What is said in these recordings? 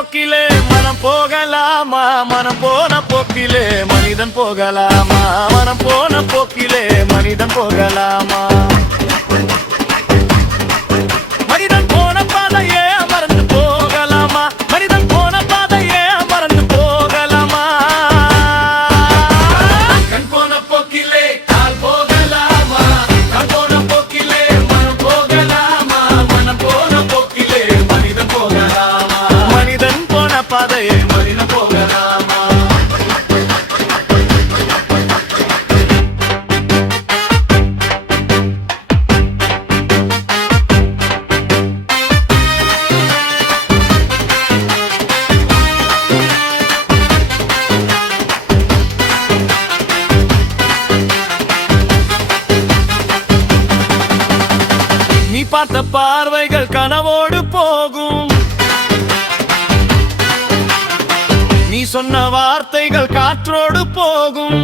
போக்கிலே மனம் போகலாமா? மனம் போன போக்கிலே மனிதன் போகலாமா? மனம் போன போக்கிலே மனிதன் போகலாமா? மனிதன் போன பாதையே மறந்து போகலாமா? மனிதன் போன பாதையே மறந்து போகலாமா? கண் போன போக்கிலே கால் போகலாமா? கண் போன போக்கிலே மனம் போகலாமா? மனம் போன போக்கிலே மனிதன் போகலாமா? மனிதன் போன பாதையே மனிதன் போகலாமா? நீ பார்த்த பார்வைகள் கனவோடு போகும், நீ சொன்ன வார்த்தைகள் காற்றோடு போகும்.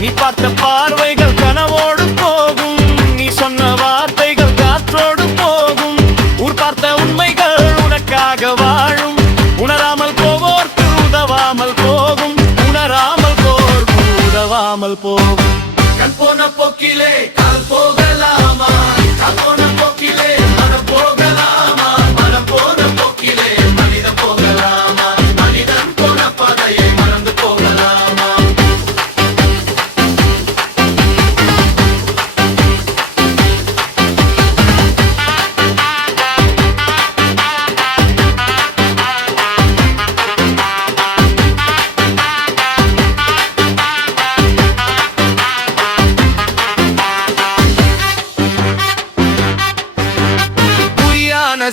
நீ பார்த்த பார்வைகள் கனவோடு போகும், நீ சொன்ன வார்த்தைகள் காற்றோடு போகும். ஊர் பார்த்த உண்மைகள் உனக்காக வாழும், உணராமல் போவோர்க்கு உதவாமல் போகும், உணராமல் போவோர்க்கு உதவாமல் போகும். கண் போன போக்கிலே கால் போகலாமா? கால் போன போக்கிலே மனம் போகலாமா? மனம் போன போக்கிலே மனிதன் போகலாமா? மனிதன் போன பாதையை மறந்து போகலாமா?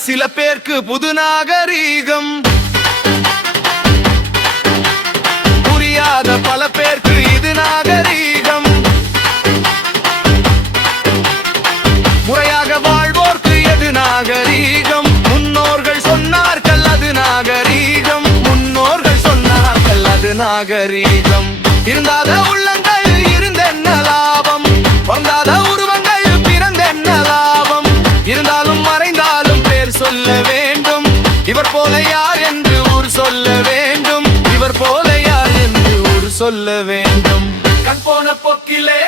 சில பேருக்கு புது நாகரீகம், புரியாத பல பேருக்கு இது நாகரீகம். முறையாக வாழ்வோர்க்கு எது நாகரீகம்? முன்னோர்கள் சொன்னார்கள் அது நாகரீகம், முன்னோர்கள் சொன்னார்கள் அது நாகரீகம். இருந்தாத உள்ளங்கள் இருந்தென்ன லாபம்? வந்தாத உருவங்கள் பிறந்தென்ன லாபம்? இருந்தாலும் மறைந்தாலும் சொல்ல வேண்டும், இவர் போல யார் என்று ஊர் சொல்ல வேண்டும், இவர் போல யார் என்று ஊர் சொல்ல வேண்டும். கண் போன போக்கிலே